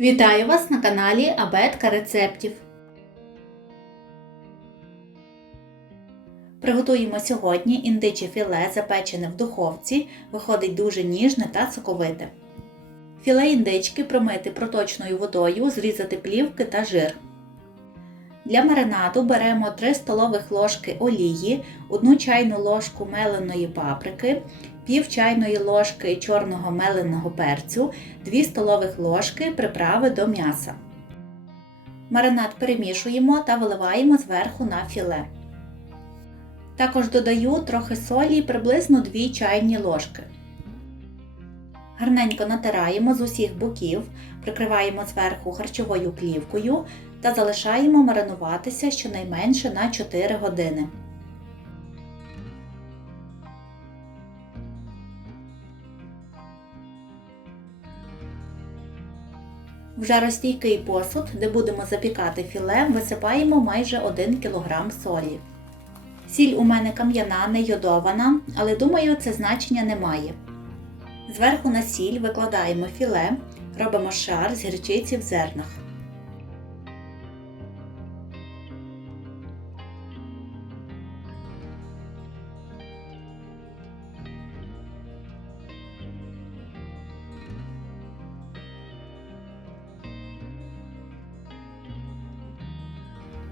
Вітаю вас на каналі Абетка рецептів. Приготуємо сьогодні індиче філе, запечене в духовці, виходить дуже ніжне та соковите. Філе індички промити проточною водою, зрізати плівки та жир. Для маринаду беремо 3 столових ложки олії, 1 чайну ложку меленої паприки, пів чайної ложки чорного меленого перцю, 2 столових ложки приправи до м'яса. Маринад перемішуємо та виливаємо зверху на філе. Також додаю трохи солі приблизно 2 чайні ложки. Гарненько натираємо з усіх боків, прикриваємо зверху харчовою плівкою та залишаємо маринуватися щонайменше на 4 години. В жаростійкий посуд, де будемо запікати філе, висипаємо майже 1 кг солі. Сіль у мене кам'яна, не йодована, але думаю, це значення не має. Зверху на сіль викладаємо філе, робимо шар з гірчиці в зернах.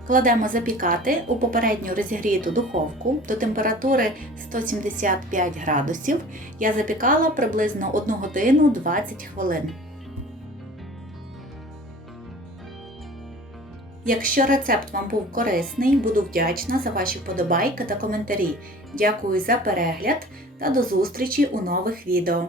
Кладемо запікати у попередньо розігріту духовку до температури 175 градусів. Я запікала приблизно 1 годину 20 хвилин. Якщо рецепт вам був корисний, буду вдячна за ваші вподобайки та коментарі. Дякую за перегляд та до зустрічі у нових відео.